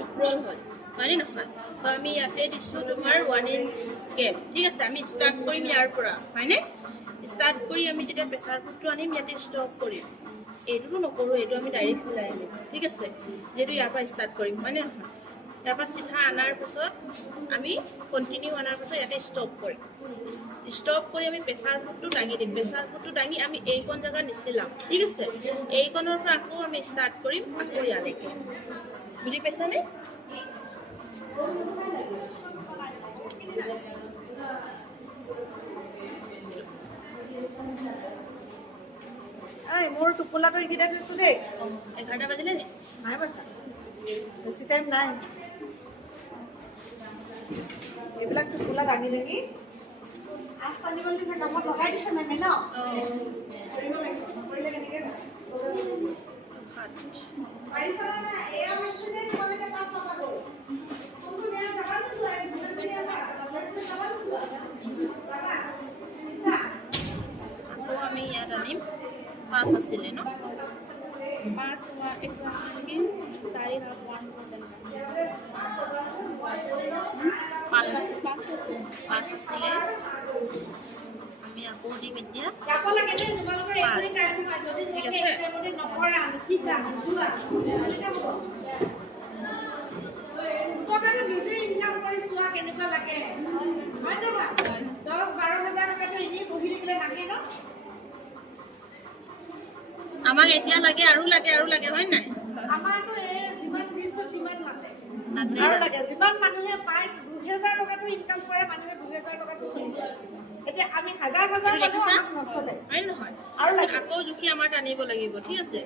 ৰুপৰল হয় হয়নে নহয় তো আমি ইয়াতে দিছোঁ তোমাৰ 1 ইঞ্চ কেপ ঠিক আছে আমি ষ্টাৰ্ট কৰিম ইয়াৰ পৰা হয়নে ষ্টাৰ্ট কৰি আমি যেতিয়া প্ৰেছাৰ ফুটটো আনিম ইয়াতে ষ্টপ কৰিম এইটোতো নকৰোঁ এইটো আমি ডাইৰেক্ট চিলাই আনিম ঠিক আছে যিহেতু ইয়াৰ পৰা ষ্টাৰ্ট কৰিম হয়নে নহয় ইয়াৰ পৰা চিধা আনাৰ পিছত আমি কণ্টিনিউ আনাৰ পিছত ইয়াতে ষ্টপ কৰিম ষ্টপ কৰি আমি প্ৰেছাৰ ফুটটো দাঙি দিম প্ৰেছাৰ ফুটটো দাঙি আমি এইকণ জেগা নিচিলাম ঠিক আছে এইকণৰ পৰা আকৌ আমি ষ্টাৰ্ট কৰিম আকৌ ইয়ালৈকে বুজি পাইছানে মোৰ টোপোলাটো এইকেইটা থৈছোঁ দেই 11টা বাজিলে নি নাই বাচ্ছা বেছি টাইম নাই এইবিলাক টোপোলা দাঙি দাঙি আঁচ টানিবলৈ দিছে কামত লগাই দিছে মেমে ন কৰিব লাগিব নকৰিলে কেনেকৈ পাৰিছানে নাই এয়া মেচিনে তোমালোকে তাত লগাব কোনটো বেয়া জেগা নোযোৱা আকৌ আমি ইয়াত আনিম 5 আছিলে ন 5 তোমাৰ এইটো আছিলে নেকি 4 হাফ 5 আছিলে আমি আকৌ দিম এতিয়া যাব লাগে দেই তোমালোকৰ এইখিনি টাইম হয় যদি ঠিক ঠিক আছে আছে নকৰা শিকা যোৱা নিজে ইনকাম কৰি চোৱা কেনেকুৱা লাগে হয় নহয় 10-12 হাজাৰ টকাটো এনেই বহি থাকিলে নাহে ন আমাক এতিয়া লাগে আৰু লাগে হয় নাই আমাৰতো এই যিমান দিছো তিমান নাতে নাতে আৰু লাগে যিমান মানুহে পায় 2000 টকাটো ইনকাম কৰে মানুহে 2000 টকাটো চলি যায় এতিয়া আমি হাজাৰ মানুহ আমাক নচলে হয় নহয় আৰু আকৌ জুখি আমাৰ টানিব লাগিব ঠিক আছে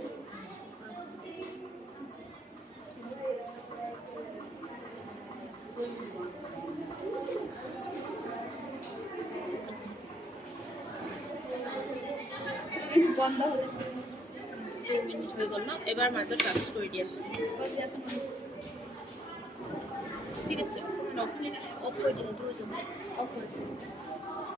বন্ধ হলে 2 মিনিট হৈ গ'ল ন এবাৰ মাজত টাচ কৰি দিয়াচোন ঠিক আছে অফ কৰি দিয়া এইটো হৈ যাব অফ কৰি দিয়া